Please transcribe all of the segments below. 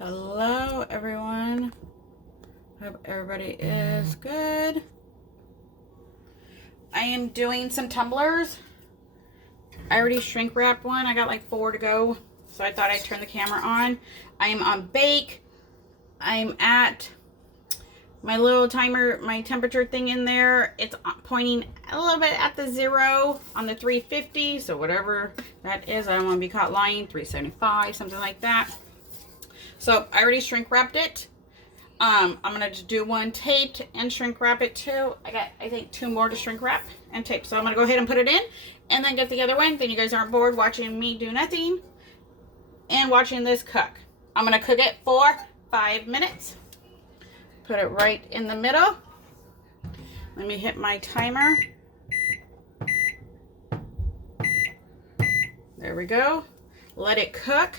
Hello everyone. Hope everybody is good. I am doing some tumblers. I already shrink wrapped one. I got like 4 to go, so I thought I'd turn the camera on. I am on bake. I'm at my little timer, my temperature thing in there. It's pointing a little bit at the 0 on the 350, so whatever that is, I don't want to be caught lying. 375, something like that. So I already shrink wrapped it. I'm gonna do one taped and shrink wrap it too. I got, I think, 2 more to shrink wrap and tape. So I'm gonna go ahead and put it in and then get the other one. Then you guys aren't bored watching me do nothing and watching this cook. I'm gonna cook it for 5 minutes. Put it right in the middle. Let me hit my timer. There we go. Let it cook.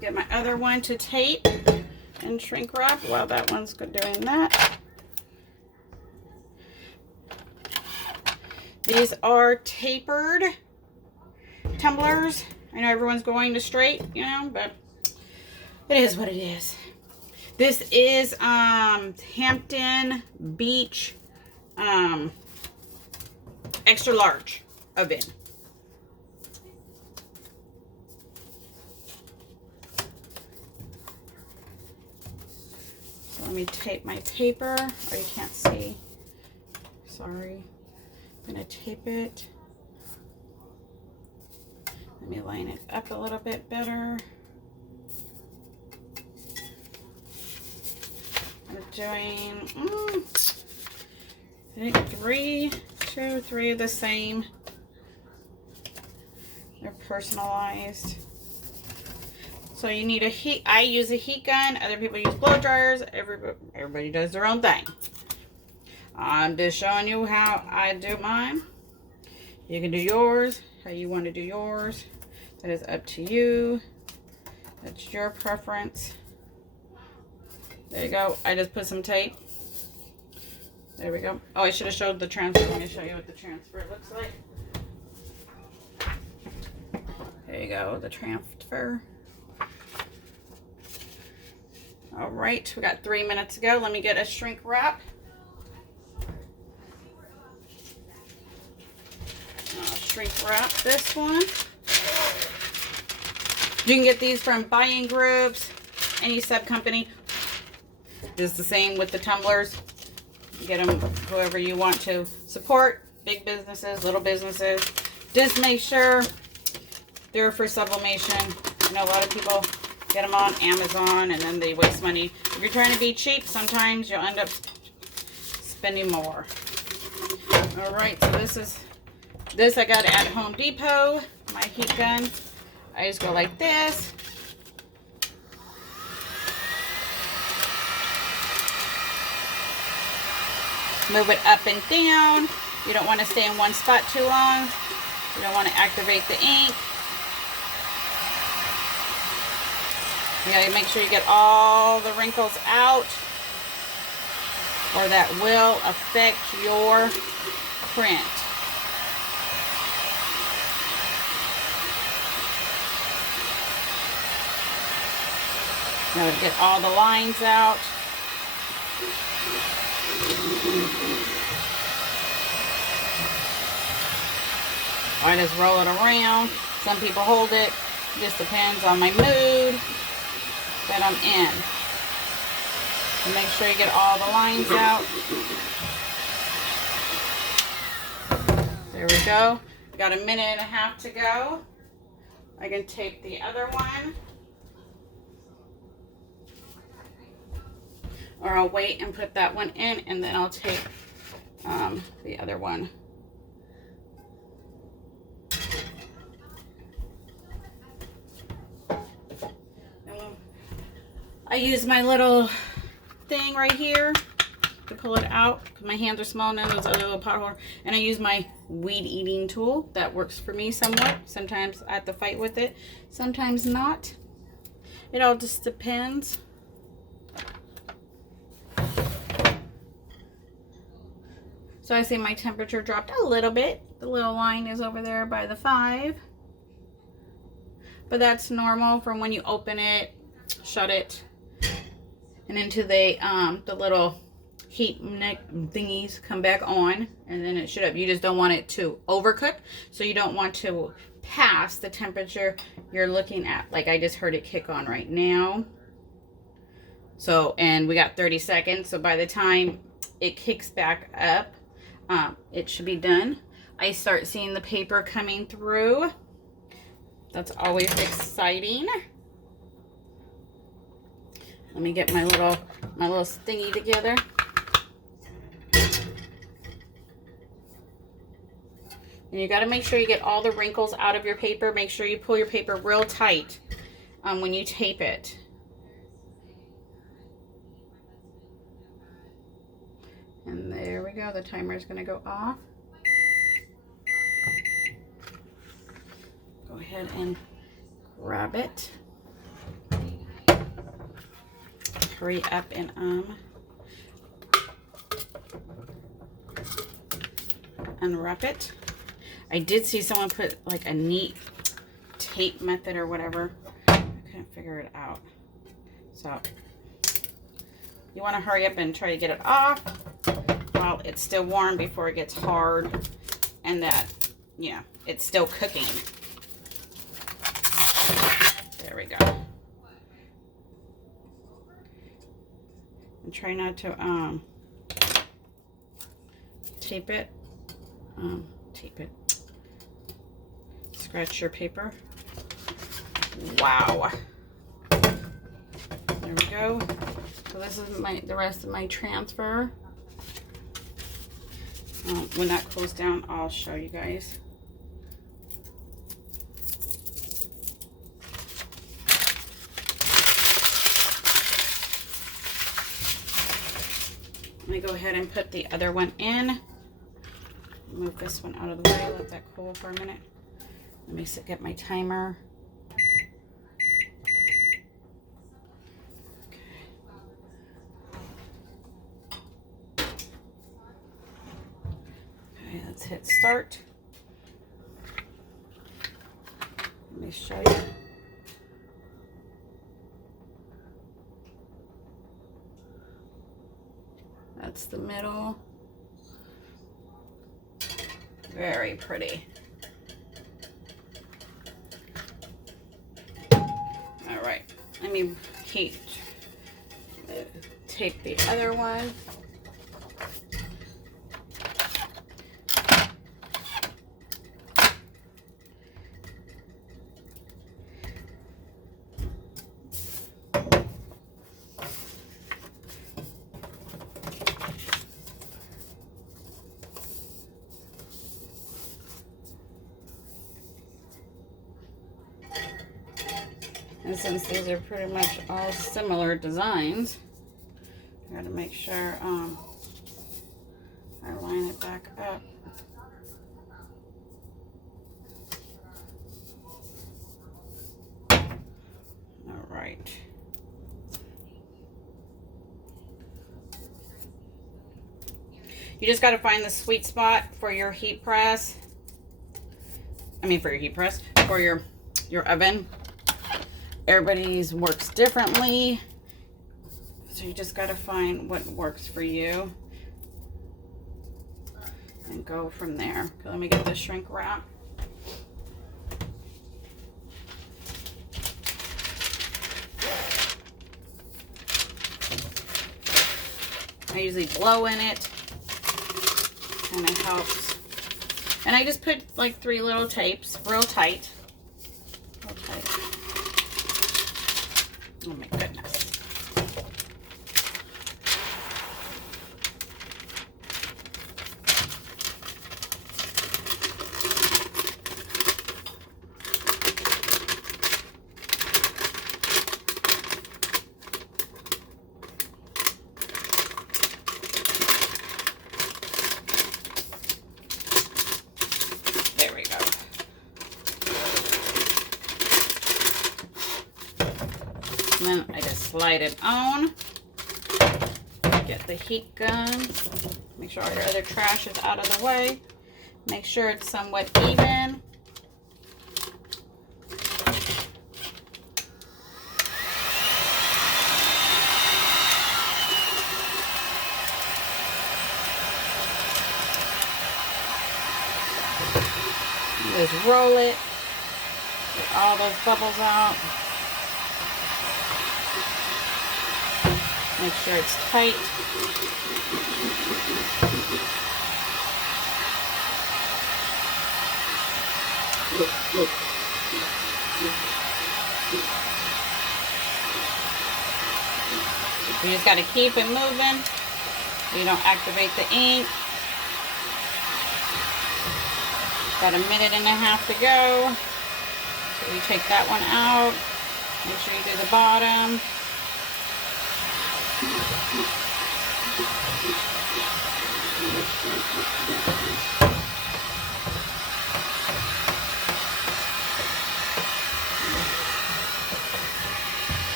Get my other one to tape and shrink wrap while that one's good doing that. These are tapered tumblers. I know everyone's going to straight, you know, but it is what it is. This is Hampton Beach extra large oven. Let me tape my paper. Oh, you can't see. Sorry. I'm going to tape it. Let me line it up a little bit better. I'm doing, I think 3 of the same. They're personalized. So you need a heat. I use a heat gun. Other people use blow dryers. Everybody does their own thing. I'm just showing you how I do mine. You can do yours how you want to do yours. That is up to you. That's your preference. There you go. I just put some tape. There we go. Oh, I should have showed the transfer. Let me show you what the transfer looks like. There you go. The transfer. All right, we got 3 minutes to go. Let me get a shrink wrap. I'll shrink wrap this one. You can get these from buying groups, any sub company. It's the same with the tumblers. Get them whoever you want to support. Big businesses, little businesses. Just make sure they're for sublimation. I know a lot of people get them on Amazon and then they waste money. If you're trying to be cheap, sometimes you'll end up spending more. All right, so this I got at Home Depot, my heat gun. I just go like this. Move it up and down. You don't want to stay in one spot too long. You don't want to activate the ink. You gotta make sure you get all the wrinkles out, or that will affect your print. Now get all the lines out. I just roll it around. Some people hold it. It just depends on my mood that I'm in. So make sure you get all the lines out. There we go. Got 1.5 minutes to go. I can tape the other one. Or I'll wait and put that one in and then I'll tape the other one. I use my little thing right here to pull it out because my hands are small now. Those other little potholder, and I use my weed eating tool. That works for me somewhat. Sometimes I have to fight with it, sometimes not. It all just depends. So I see my temperature dropped a little bit. The little line is over there by the 5. but that's normal from when you open it, shut it, and into the little heat neck thingies come back on, and then it should up. You just don't want it to overcook, so you don't want to pass the temperature you're looking at. Like I just heard it kick on right now. So, and we got 30 seconds, so by the time it kicks back up, it should be done. I start seeing the paper coming through. That's always exciting. Let me get my little thingy together. And you got to make sure you get all the wrinkles out of your paper. Make sure you pull your paper real tight when you tape it. And there we go. The timer is going to go off. Go ahead and grab it. Hurry up and unwrap it. I did see someone put like a neat tape method or whatever. I couldn't figure it out. So you want to hurry up and try to get it off while it's still warm before it gets hard and that, you know, it's still cooking. There we go. And try not to tape it. Tape it. Scratch your paper. Wow. There we go. So this is the rest of my transfer. When that cools down, I'll show you guys. Let me go ahead and put the other one in. Move this one out of the way, let that cool for a minute. Let me get my timer. Okay, let's hit start. Let me show you. That's the middle. Very pretty. All right, let me tape the other one. And since these are pretty much all similar designs, I gotta make sure I line it back up. All right. You just gotta find the sweet spot for your heat press. For your oven. Everybody's works differently, so you just got to find what works for you and go from there. Okay, let me get the shrink wrap. I usually blow in it, kind of helps. And I just put like 3 little tapes, real tight. Oh my goodness. There we go. And then I just slide it on. Get the heat gun. Make sure all your other trash is out of the way. Make sure it's somewhat even. Just roll it. Get all those bubbles out. Make sure it's tight. You just got to keep it moving. You don't activate the ink. Got a minute and a half to go. So you take that one out. Make sure you do the bottom.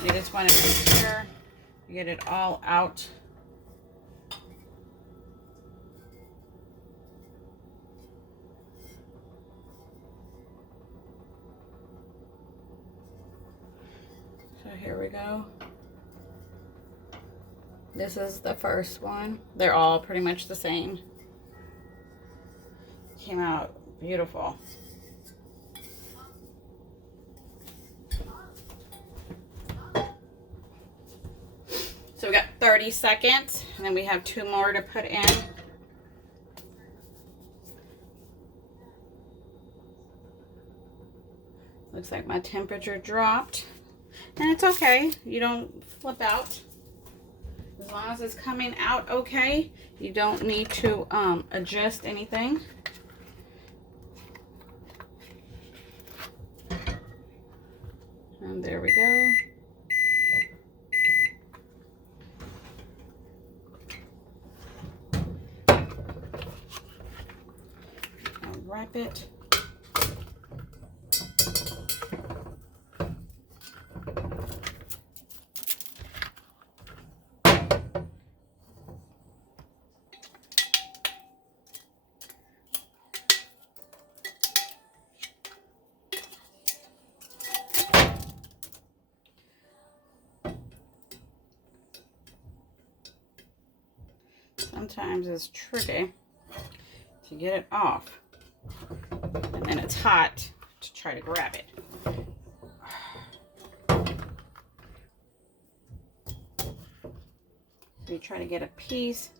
You just want to make sure you get it all out. So here we go. This is the first one. They're all pretty much the same. Came out beautiful. So we got 30 seconds, and then we have 2 more to put in. Looks like my temperature dropped. And it's okay. You don't flip out. As long as it's coming out okay, you don't need to adjust anything. And there we go. Wrap it. Sometimes it's tricky to get it off. And then it's hot to try to grab it. So you try to get a piece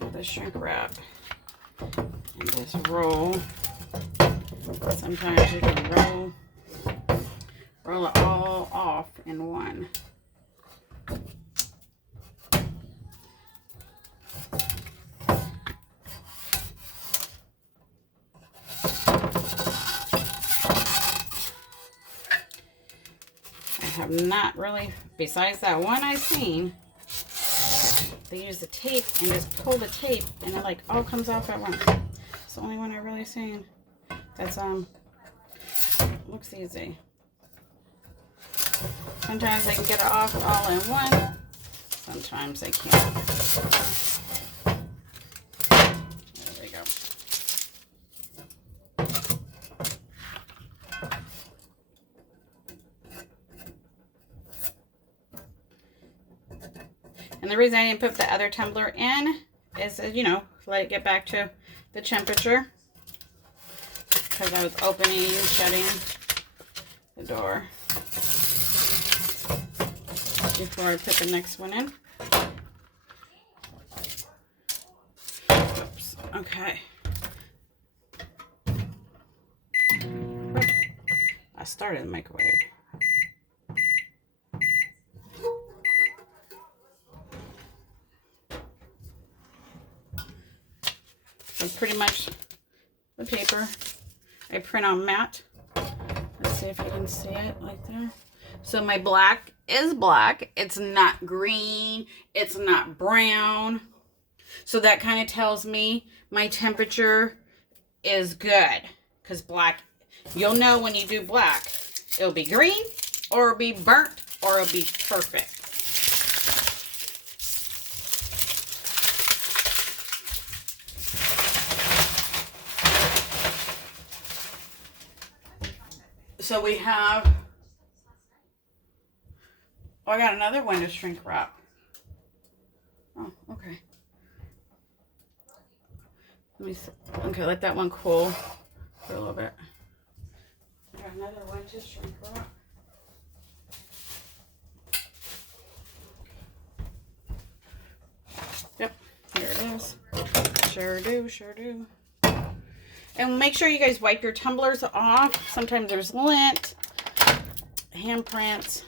of the shrink wrap and just roll. Sometimes you can roll it all off in one. Have not really, besides that one I seen, they use the tape and just pull the tape and it like all comes off at once. It's the only one I really seen. That's looks easy. Sometimes I can get it off all in one. Sometimes I can't. There we go. And the reason I didn't put the other tumbler in is, you know, let it get back to the temperature. Because I was opening and shutting the door before I put the next one in. Oops. Okay. I started the microwave. So pretty much the paper I print on matte. Let's see if you can see it like there. So my black is black. It's not green. It's not brown. So that kind of tells me my temperature is good. Because black You'll know when you do black. It'll be green, or it'll be burnt, or it'll be perfect. So we have, oh, I got another one to shrink wrap. Oh, okay. Let me see. Okay, let that one cool for a little bit. I got another one to shrink wrap. Yep, here it is. Sure do, sure do. And make sure you guys wipe your tumblers off. Sometimes there's lint, handprints,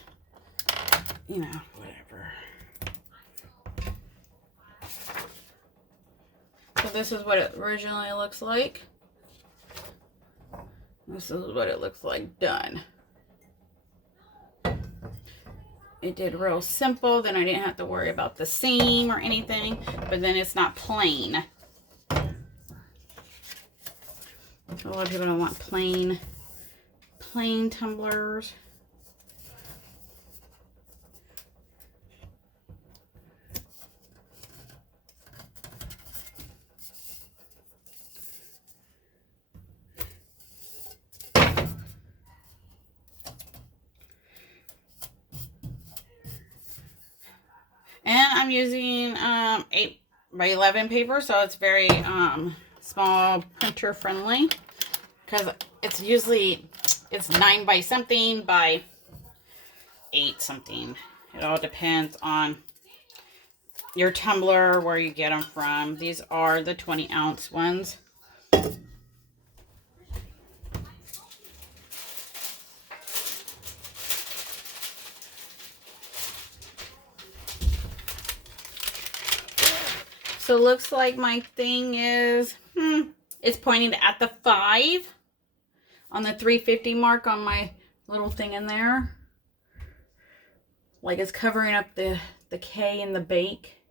you know, whatever. So this is what it originally looks like. This is what it looks like done. It did real simple. Then I didn't have to worry about the seam or anything. But then it's not plain. A lot of people don't want plain tumblers. And I'm using 8 by 11 paper, so it's very small, printer friendly, because it's usually, it's 9 by something by 8 something. It all depends on your tumbler, where you get them from. These are the 20-ounce ones. So it looks like my thing is, it's pointing at the 5 on the 350 mark on my little thing in there. Like it's covering up the K and the bake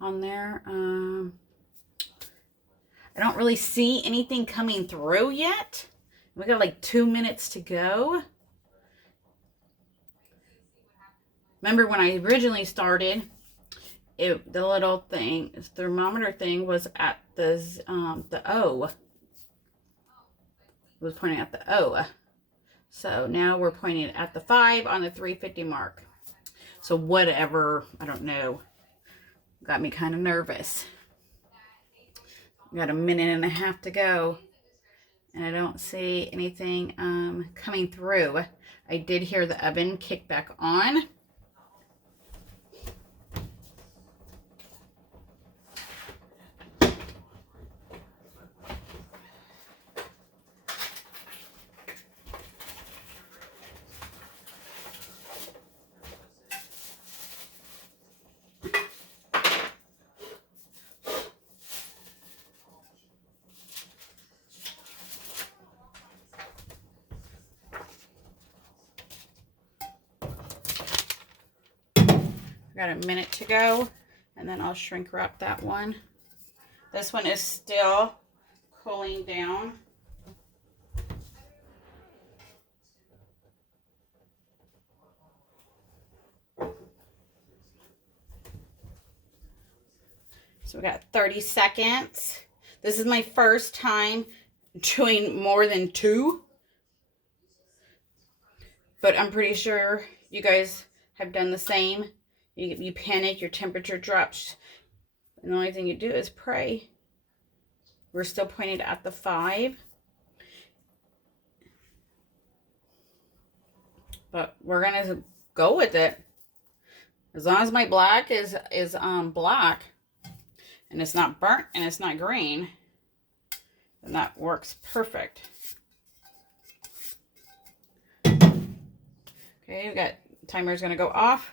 on there. I don't really see anything coming through yet. We got like 2 minutes to go. Remember when I originally started, the little thing, thermometer thing, was at the O. It was pointing at the O. So now we're pointing at the 5 on the 350 mark. So whatever, I don't know. Got me kind of nervous. Got a minute and a half to go. And I don't see anything coming through. I did hear the oven kick back on. Got a minute to go, and then I'll shrink wrap that one. This one is still cooling down. So we got 30 seconds. This is my first time doing more than 2. But I'm pretty sure you guys have done the same. You panic, your temperature drops, and the only thing you do is pray. We're still pointed at the 5. But we're going to go with it. As long as my black is black, and it's not burnt, and it's not green, then that works perfect. Okay, we got, timer's going to go off.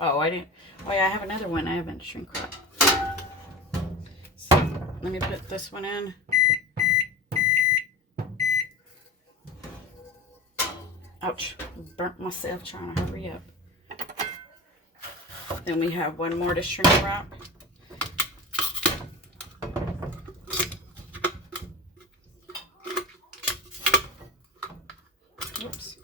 Oh, I didn't. Oh, yeah, I have another one. I haven't shrink wrapped. So, let me put this one in. Ouch. Burnt myself trying to hurry up. Then we have one more to shrink wrap. Oops.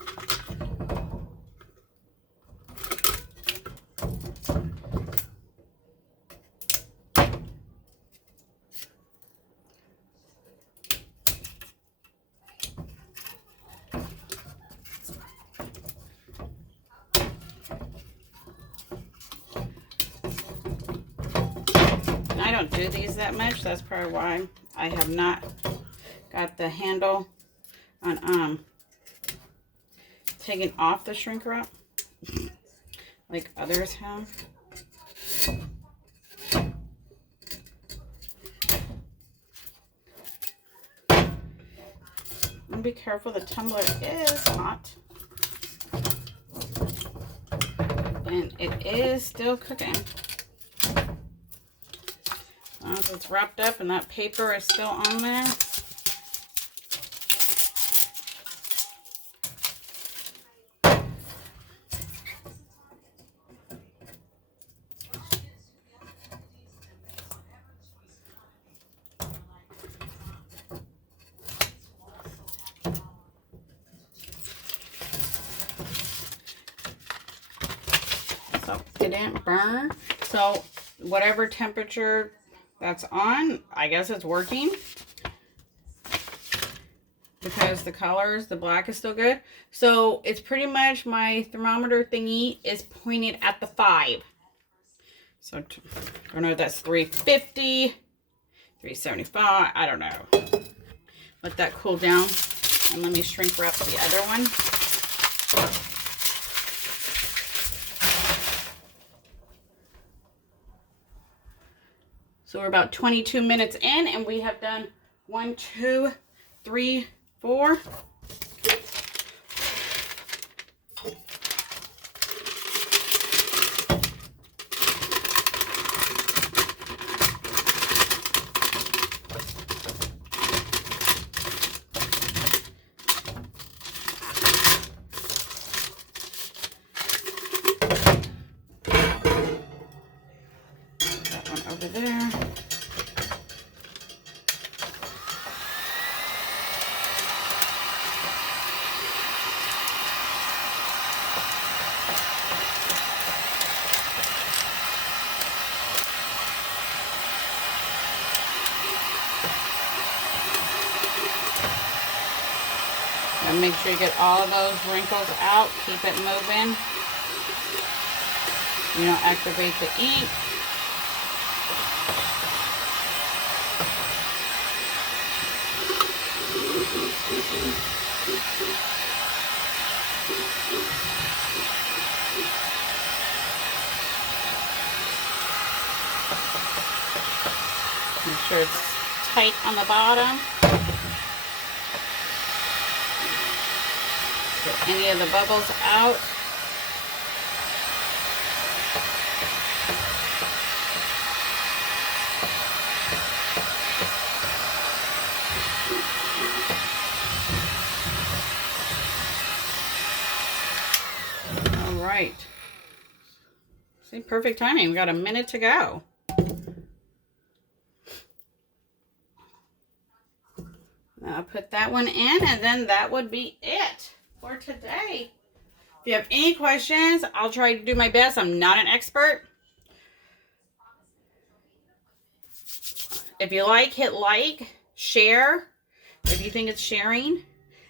I don't do these that much. That's probably why I have not got the handle on taking off the shrink wrap like others have. And be careful, the tumbler is hot. And it is still cooking. Once it's wrapped up and that paper is still on there. So it didn't burn. So whatever temperature that's on, I guess it's working. Because the colors, the black is still good. So it's pretty much my thermometer thingy is pointed at the 5. So I don't know if that's 350, 375, I don't know. Let that cool down. And let me shrink wrap the other one. So we're about 22 minutes in and we have done 1, 2, 3, 4. Over there. And make sure you get all of those wrinkles out. Keep it moving. You don't activate the ink. Make sure it's tight on the bottom. Get any of the bubbles out. All right. See, perfect timing. We got a minute to go. I'll put that one in, and then that would be it for today. If you have any questions, I'll try to do my best. I'm not an expert. If you like, hit like, share, if you think it's sharing.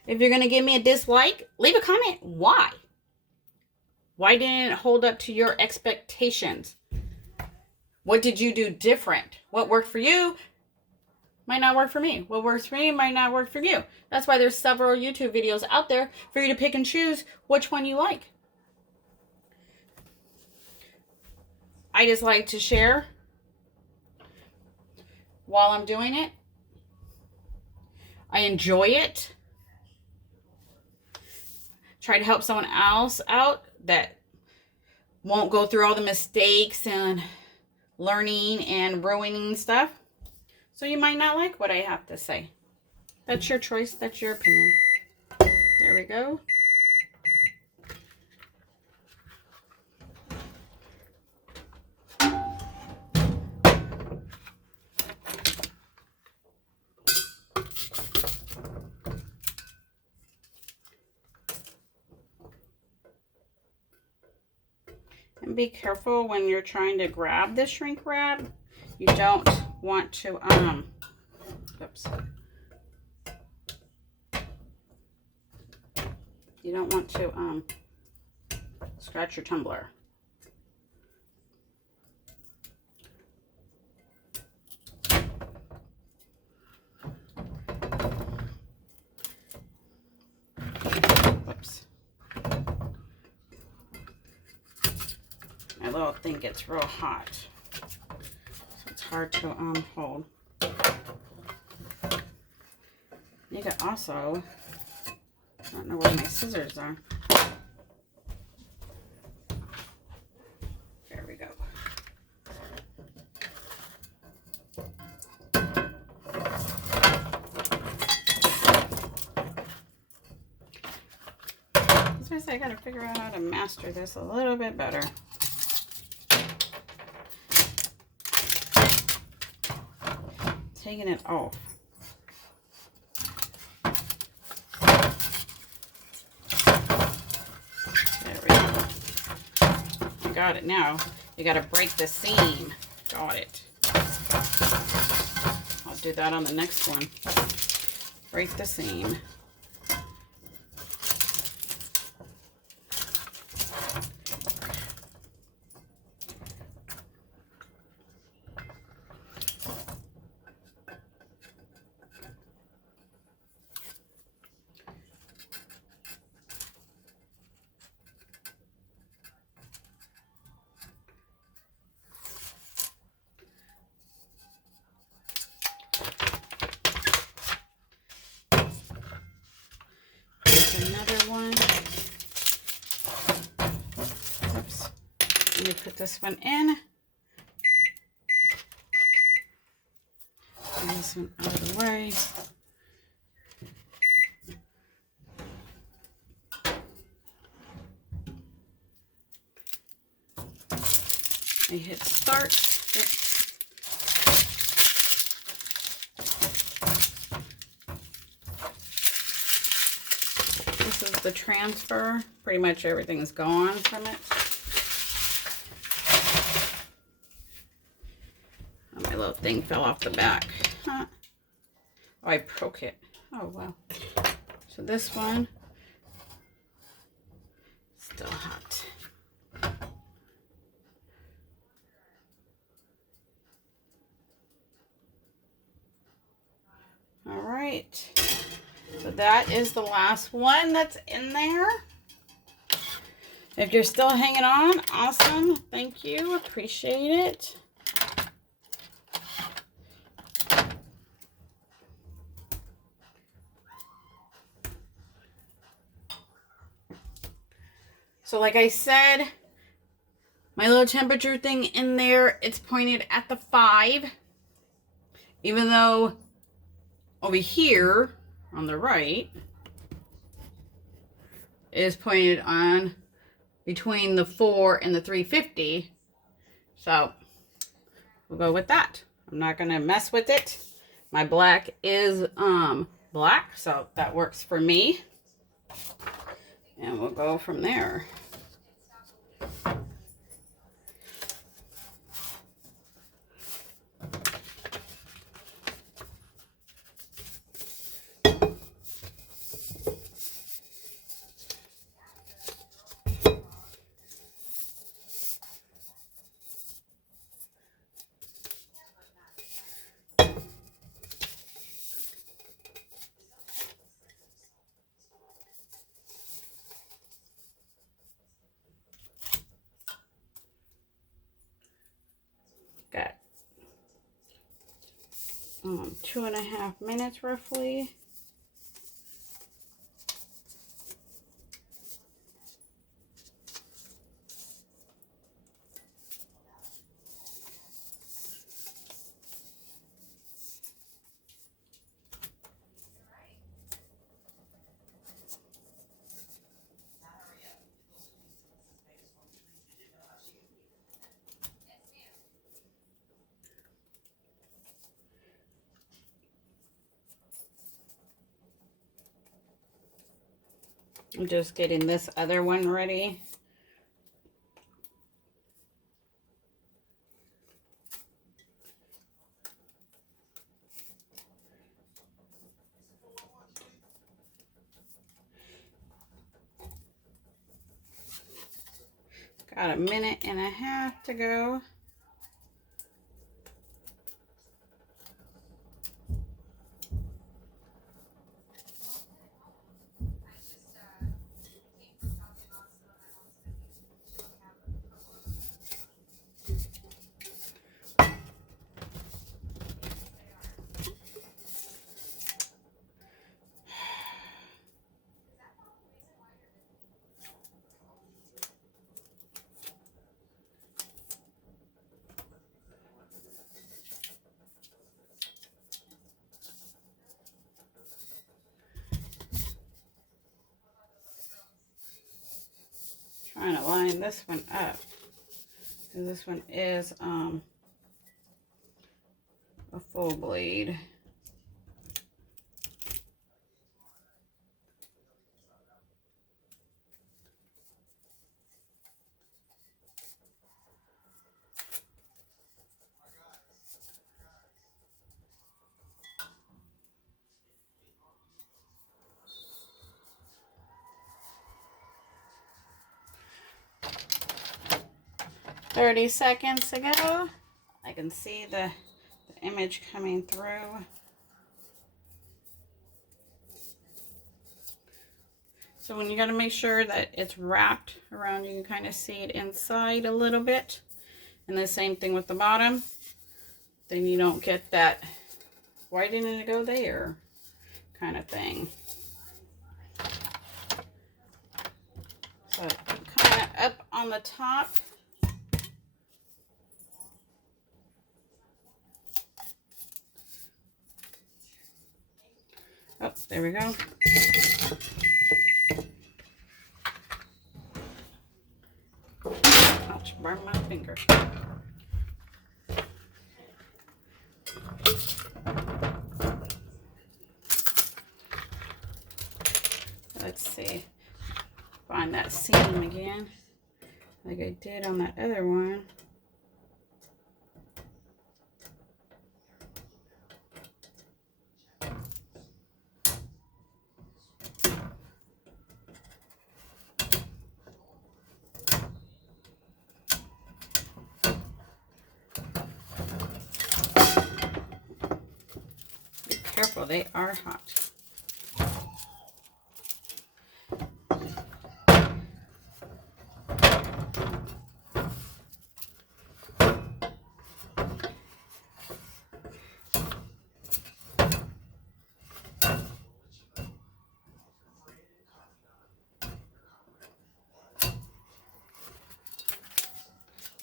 If you're going to give me a dislike, leave a comment. Why? Why didn't it hold up to your expectations? What did you do different? What worked for you might not work for me. What works for me might not work for you. That's why there's several YouTube videos out there for you to pick and choose which one you like. I just like to share while I'm doing it. I enjoy it. Try to help someone else out that won't go through all the mistakes and learning and ruining stuff. So you might not like what I have to say. That's your choice. That's your opinion. There we go. be careful when you're trying to grab the shrink wrap. You don't want to, oops. You don't want to, scratch your tumbler. Whoops. My little thing gets real hot, so it's hard to hold. You could also, I don't know where my scissors are. There we go. I gotta figure out how to master this a little bit better. Taking it off. There we go. I got it now. You gotta break the seam. Got it. I'll do that on the next one. Break the seam. Let me put this one in. And this one out of the way. I hit start. Yep. This is the transfer. Pretty much everything's gone from it. My little thing fell off the back. Huh. Oh, I broke it. Oh, wow. So this one, still hot. All right. So that is the last one that's in there. If you're still hanging on, awesome. Thank you. Appreciate it. So like I said, my little temperature thing in there, it's pointed at the 5. Even though over here on the right is pointed on between the 4 and the 350. So we'll go with that. I'm not going to mess with it. My black is black, so that works for me. And we'll go from there. Got 2.5 minutes roughly. I'm just getting this other one ready. About a minute and a half to go. Trying to line this one up, because this one is a full blade. "30 seconds ago." I can see the image coming through. So when you got to make sure that it's wrapped around, you can kind of see it inside a little bit. And the same thing with the bottom. Then you don't get that, why didn't it go there kind of thing. So kind of up on the top. Oh, there we go. Ouch, burn my finger. Let's see. Find that seam again, like I did on that other one. Be careful, they are hot.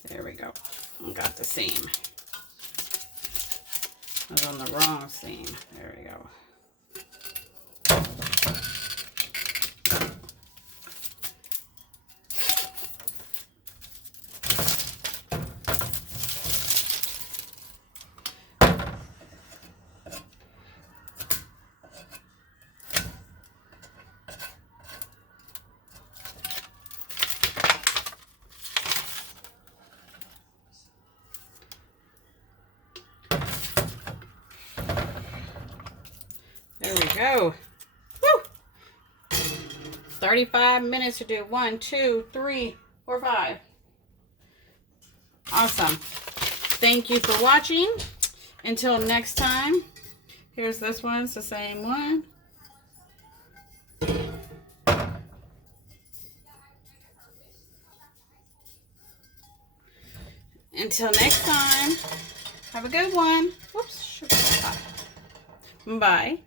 There we go. I got the seam. I was on the wrong seam. There we go. There we go. Woo! 35 minutes to do 1, 2, 3, 4, 5. Awesome. Thank you for watching. Until next time. Here's this one. It's the same one. Until next time. Have a good one. Whoops. Bye.